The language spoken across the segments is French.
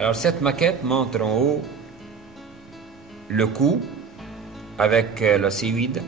Alors cette maquette montre en haut le cou avec la thyroïde,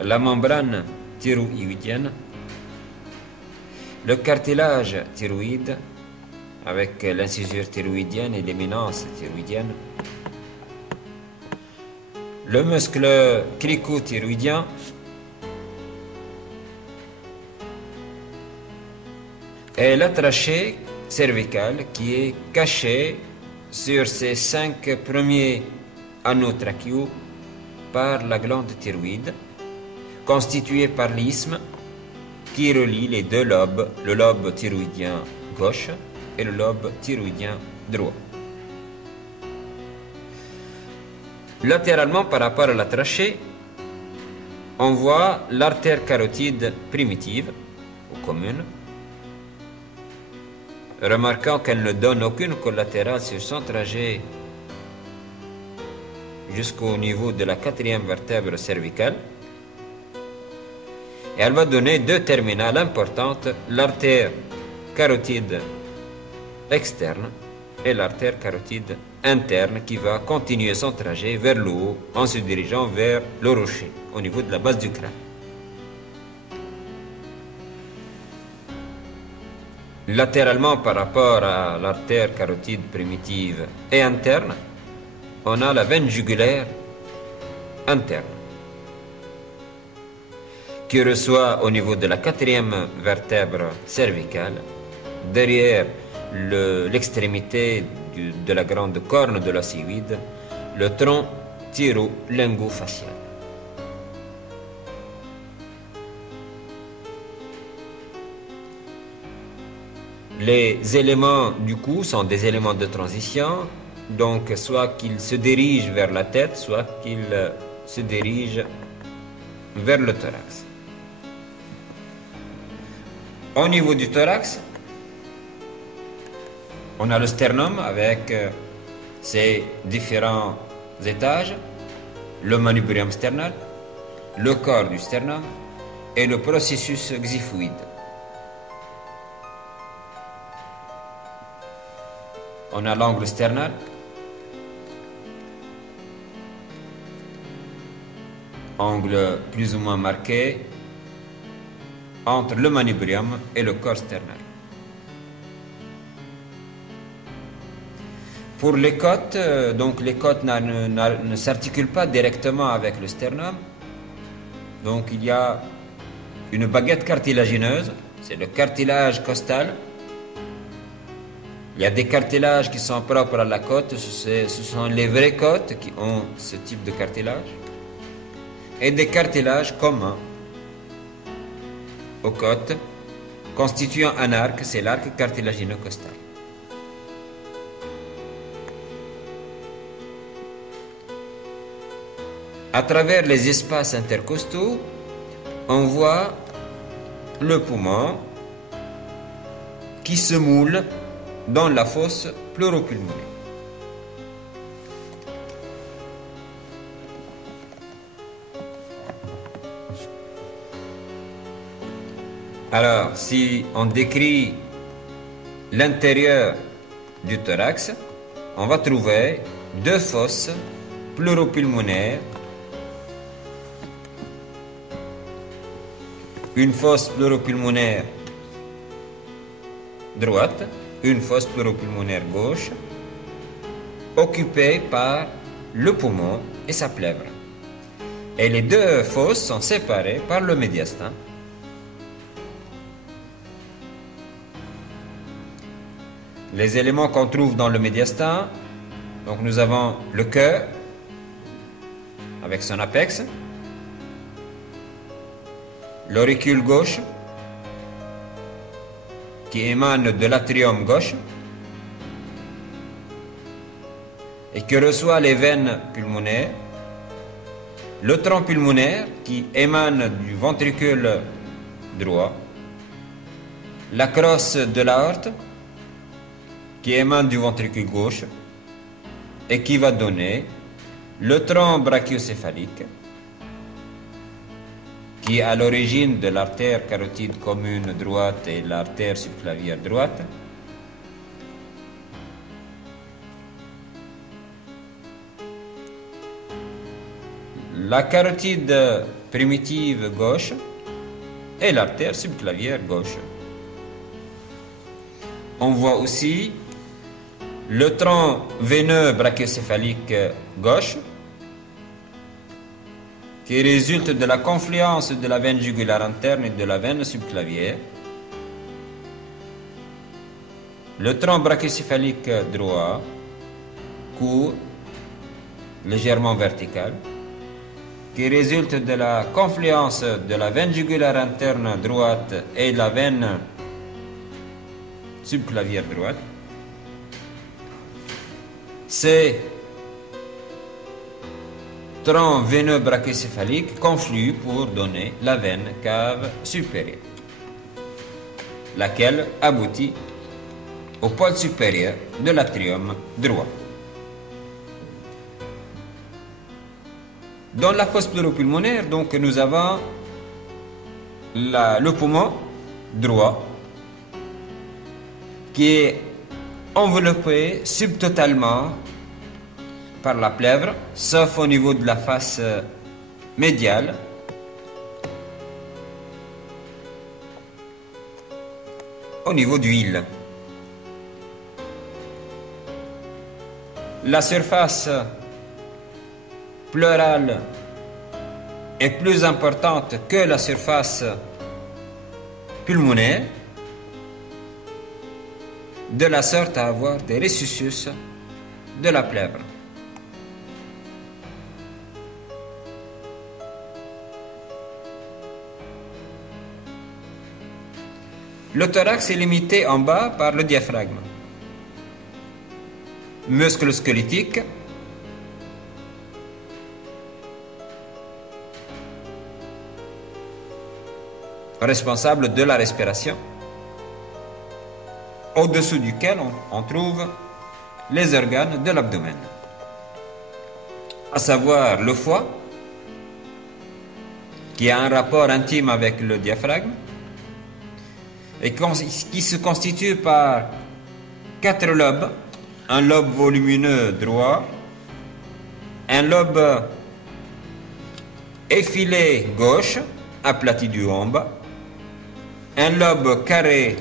la membrane thyroïdienne, le cartilage thyroïde avec l'incisure thyroïdienne et l'éminence thyroïdienne, le muscle cricothyroïdien, et la trachée cervicale qui est cachée sur ces 5 premiers anneaux trachéaux par la glande thyroïde, constituée par l'isthme qui relie les deux lobes, le lobe thyroïdien gauche et le lobe thyroïdien droit. Latéralement par rapport à la trachée, on voit l'artère carotide primitive ou commune, remarquant qu'elle ne donne aucune collatérale sur son trajet jusqu'au niveau de la 4e vertèbre cervicale. Et elle va donner 2 terminales importantes, l'artère carotide externe et l'artère carotide interne qui va continuer son trajet vers le haut en se dirigeant vers le rocher au niveau de la base du crâne. Latéralement par rapport à l'artère carotide primitive et interne, on a la veine jugulaire interne qui reçoit au niveau de la 4e vertèbre cervicale, derrière l'extrémité de la grande corne de la thyroïde, le tronc thyro-lingo-facial. Les éléments du cou sont des éléments de transition, donc soit qu'ils se dirigent vers la tête, soit qu'ils se dirigent vers le thorax. Au niveau du thorax, on a le sternum avec ses différents étages, le manubrium sternal, le corps du sternum et le processus xiphoïde. On a l'angle sternal, angle plus ou moins marqué entre le manubrium et le corps sternal. Pour les côtes, donc les côtes ne s'articulent pas directement avec le sternum. Donc il y a une baguette cartilagineuse, c'est le cartilage costal. Il y a des cartilages qui sont propres à la côte, ce sont les vraies côtes qui ont ce type de cartilage. Et des cartilages communs aux côtes, constituant un arc, c'est l'arc cartilagineux costal. À travers les espaces intercostaux, on voit le poumon qui se moule dans la fosse pleuropulmonaire. Alors, si on décrit l'intérieur du thorax, on va trouver 2 fosses pleuropulmonaires. Une fosse pleuropulmonaire droite, une fosse pleuropulmonaire gauche, occupée par le poumon et sa plèvre. Et les 2 fosses sont séparées par le médiastin. Les éléments qu'on trouve dans le médiastin, donc nous avons le cœur avec son apex, l'auricule gauche qui émane de l'atrium gauche et qui reçoit les veines pulmonaires, le tronc pulmonaire qui émane du ventricule droit, la crosse de l'aorte qui émane du ventricule gauche et qui va donner le tronc brachiocéphalique qui est à l'origine de l'artère carotide commune droite et l'artère subclavière droite, la carotide primitive gauche et l'artère subclavière gauche. On voit aussi le tronc veineux brachiocéphalique gauche qui résulte de la confluence de la veine jugulaire interne et de la veine subclavière. Le tronc brachiocéphalique droit, court, légèrement vertical, qui résulte de la confluence de la veine jugulaire interne droite et de la veine subclavière droite. Ces troncs veineux brachiocéphaliques confluent pour donner la veine cave supérieure, laquelle aboutit au pôle supérieur de l'atrium droit. Dans la fosse pleuropulmonaire, donc, nous avons le poumon droit qui est enveloppé subtotalement par la plèvre, sauf au niveau de la face médiale. Au niveau du hile. La surface pleurale est plus importante que la surface pulmonaire, de la sorte à avoir des résuscitus de la plèvre. Le thorax est limité en bas par le diaphragme. Muscle squelettique, responsable de la respiration, au-dessous duquel on trouve les organes de l'abdomen, à savoir le foie, qui a un rapport intime avec le diaphragme, et qui se constitue par 4 lobes, un lobe volumineux droit, un lobe effilé gauche, aplati du haut en bas, un lobe carré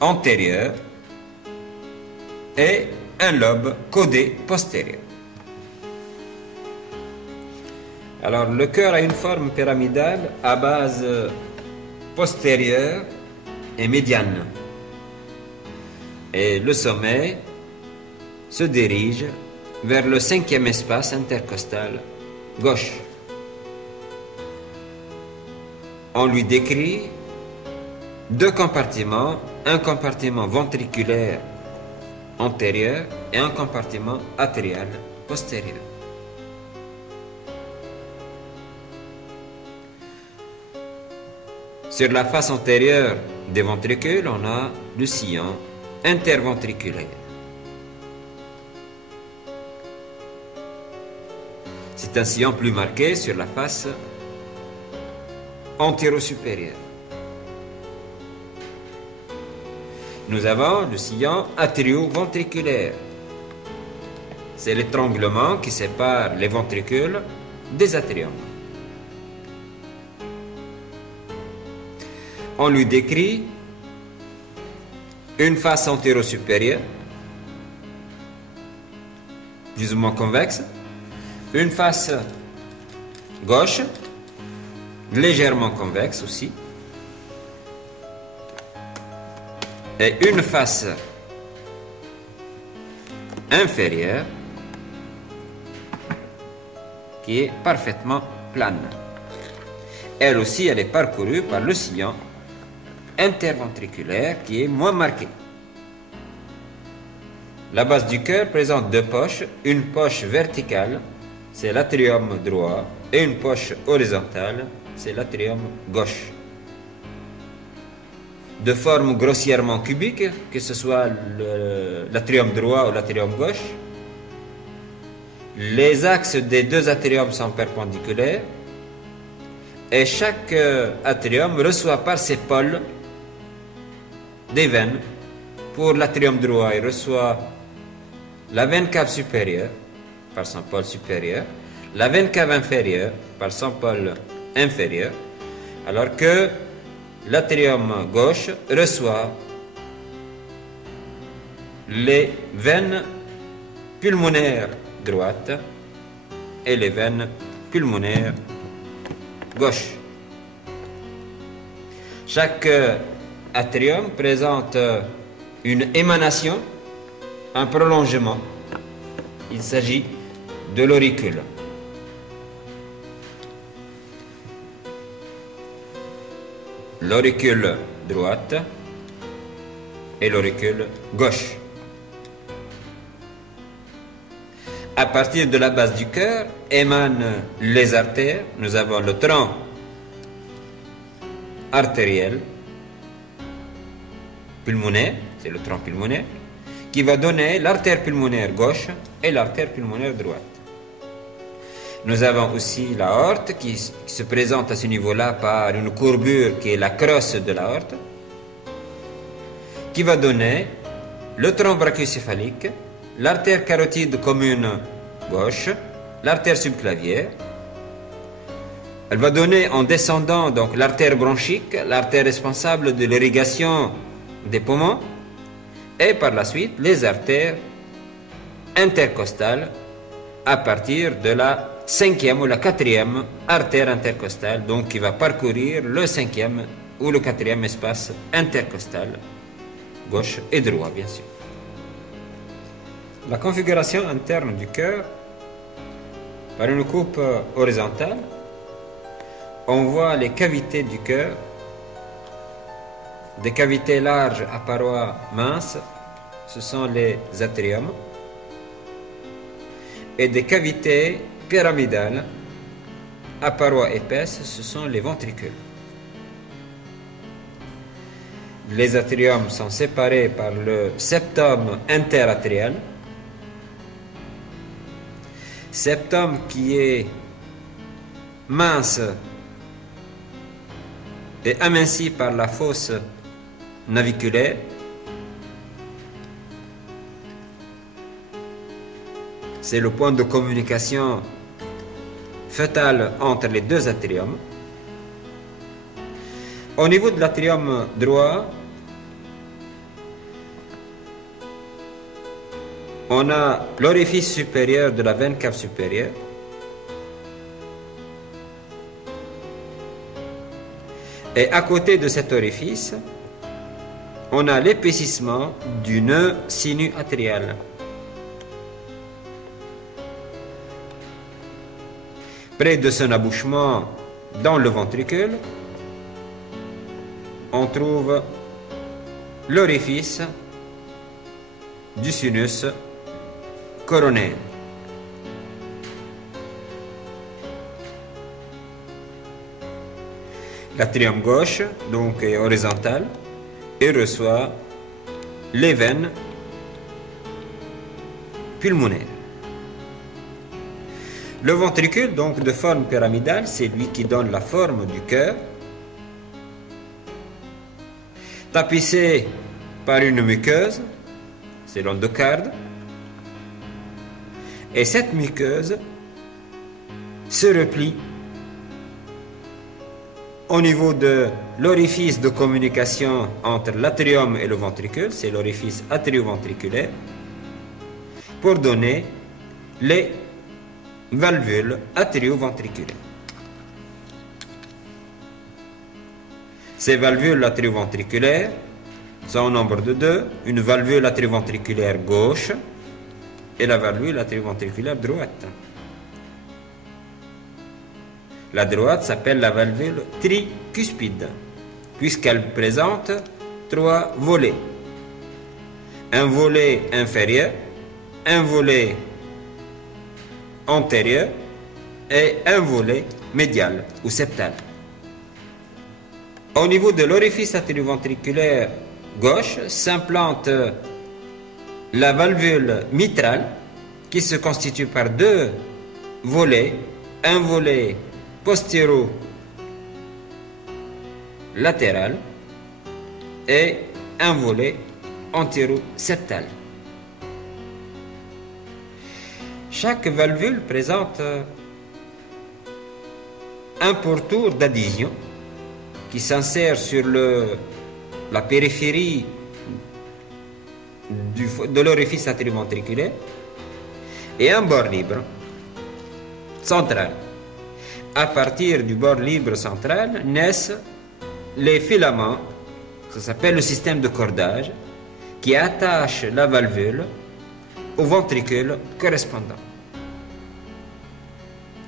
antérieur et un lobe codé postérieur. Alors, le cœur a une forme pyramidale à base postérieure et médiane. Et le sommet se dirige vers le 5e espace intercostal gauche. On lui décrit 2 compartiments, un compartiment ventriculaire antérieur et un compartiment atrial postérieur. Sur la face antérieure des ventricules, on a le sillon interventriculaire. C'est un sillon plus marqué sur la face antéro-supérieure. Nous avons le sillon atrioventriculaire. C'est l'étranglement qui sépare les ventricules des atriums. On lui décrit une face antéro-supérieure, plus ou moins convexe, une face gauche, légèrement convexe aussi, et une face inférieure qui est parfaitement plane. Elle aussi, elle est parcourue par le sillon interventriculaire qui est moins marqué. La base du cœur présente 2 poches, une poche verticale, c'est l'atrium droit, et une poche horizontale, c'est l'atrium gauche. De forme grossièrement cubique, que ce soit l'atrium droit ou l'atrium gauche. Les axes des 2 atriums sont perpendiculaires et chaque atrium reçoit par ses pôles des veines. Pour l'atrium droit, il reçoit la veine cave supérieure par son pôle supérieur, la veine cave inférieure par son pôle inférieur, alors que l'atrium gauche reçoit les veines pulmonaires droites et les veines pulmonaires gauche. Chaque atrium présente une émanation, un prolongement. Il s'agit de l'auricule. L'auricule droite et l'auricule gauche. À partir de la base du cœur émanent les artères. Nous avons le tronc artériel pulmonaire, c'est le tronc pulmonaire, qui va donner l'artère pulmonaire gauche et l'artère pulmonaire droite. Nous avons aussi l'aorte qui se présente à ce niveau-là par une courbure qui est la crosse de l'aorte, qui va donner le tronc brachiocéphalique, l'artère carotide commune gauche, l'artère subclavière. Elle va donner en descendant donc l'artère bronchique, l'artère responsable de l'irrigation des poumons, et par la suite les artères intercostales à partir de la 5e ou la 4e artère intercostale, donc qui va parcourir le 5e ou le 4e espace intercostal, gauche et droit bien sûr. La configuration interne du cœur, par une coupe horizontale, on voit les cavités du cœur, des cavités larges à parois minces, ce sont les atriums, et des cavités pyramidales à parois épaisses, ce sont les ventricules. Les atriums sont séparés par le septum interatrial, septum qui est mince et aminci par la fosse naviculaire. C'est le point de communication fœtale entre les deux atriums. Au niveau de l'atrium droit, on a l'orifice supérieur de la veine cave supérieure, et à côté de cet orifice, on a l'épaississement du nœud sinu-atrial. Près de son abouchement dans le ventricule, on trouve l'orifice du sinus coronaire. L'atrium gauche, donc, est horizontal et reçoit les veines pulmonaires. Le ventricule, donc de forme pyramidale, c'est lui qui donne la forme du cœur, tapissé par une muqueuse, c'est l'endocarde, et cette muqueuse se replie au niveau de l'orifice de communication entre l'atrium et le ventricule, c'est l'orifice atrioventriculaire, pour donner les valvules atrioventriculaires. Ces valvules atrioventriculaires sont au nombre de deux, une valvule atrioventriculaire gauche et la valvule atrioventriculaire droite. La droite s'appelle la valvule tricuspide, puisqu'elle présente trois volets. Un volet inférieur, un volet antérieur et un volet médial ou septal. Au niveau de l'orifice atrioventriculaire gauche s'implante la valvule mitrale qui se constitue par deux volets, un volet postéro-latéral et un volet antéro-septal. Chaque valvule présente un pourtour d'adhésion qui s'insère sur la périphérie de l'orifice atrioventriculaire et un bord libre central. À partir du bord libre central naissent les filaments, ça s'appelle le système de cordage, qui attache la valvule au ventricule correspondant.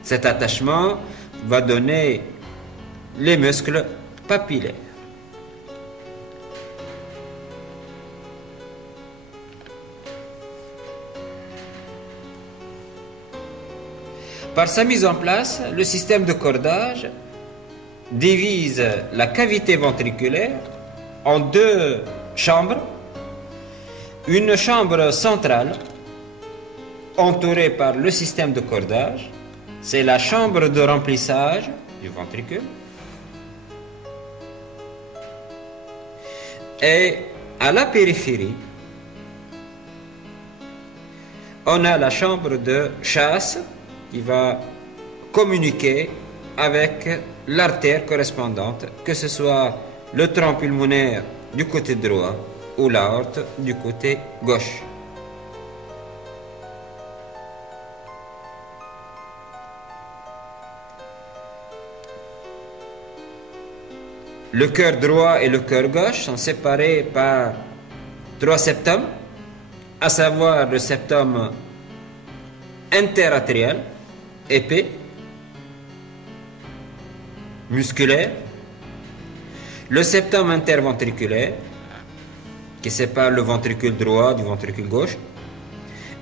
Cet attachement va donner les muscles papillaires. Par sa mise en place, le système de cordage divise la cavité ventriculaire en deux chambres. Une chambre centrale entourée par le système de cordage, c'est la chambre de remplissage du ventricule. Et à la périphérie, on a la chambre de chasse qui va communiquer avec l'artère correspondante, que ce soit le tronc pulmonaire du côté droit ou l'aorte du côté gauche. Le cœur droit et le cœur gauche sont séparés par 3 septums, à savoir le septum interatrial, épais, musculaire, le septum interventriculaire, qui sépare le ventricule droit du ventricule gauche,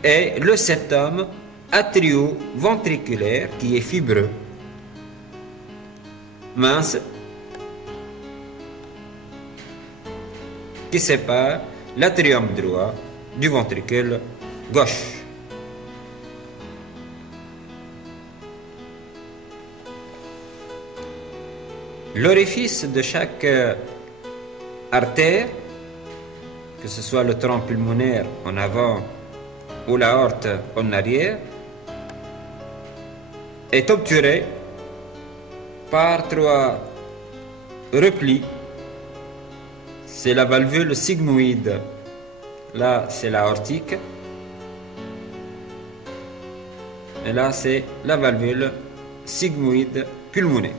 et le septum atrioventriculaire, qui est fibreux, mince, qui sépare l'atrium droit du ventricule gauche. L'orifice de chaque artère, que ce soit le tronc pulmonaire en avant ou l'aorte en arrière, est obturé par 3 replis. C'est la valvule sigmoïde, là c'est l'aortique, et là c'est la valvule sigmoïde pulmonaire.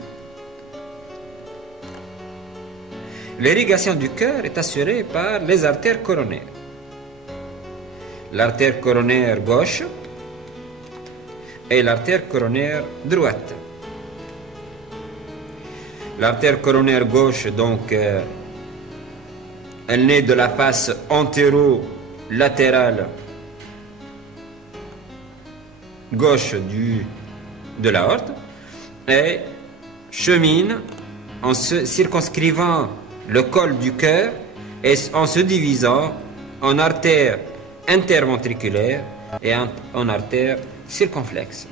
L'irrigation du cœur est assurée par les artères coronaires. L'artère coronaire gauche et l'artère coronaire droite. L'artère coronaire gauche, donc, elle naît de la face antéro-latérale gauche de l'aorte et chemine en se circonscrivant le col du cœur et en se divisant en artères interventriculaires et en artères circonflexes.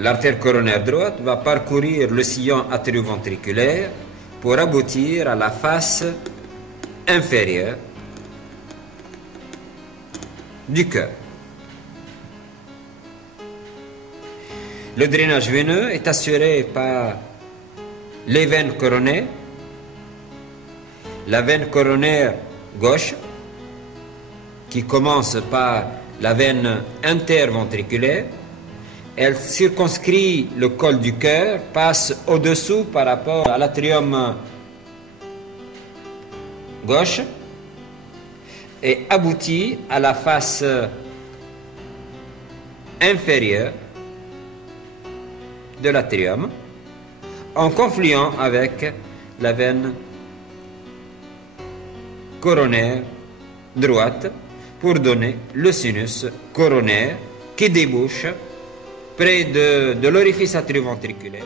L'artère coronaire droite va parcourir le sillon atrioventriculaire pour aboutir à la face inférieure du cœur. Le drainage veineux est assuré par les veines coronaires, la veine coronaire gauche, qui commence par la veine interventriculaire. Elle circonscrit le col du cœur, passe au-dessous par rapport à l'atrium gauche et aboutit à la face inférieure de l'atrium en confluant avec la veine coronaire droite pour donner le sinus coronaire qui débouche près de l'orifice atrioventriculaire.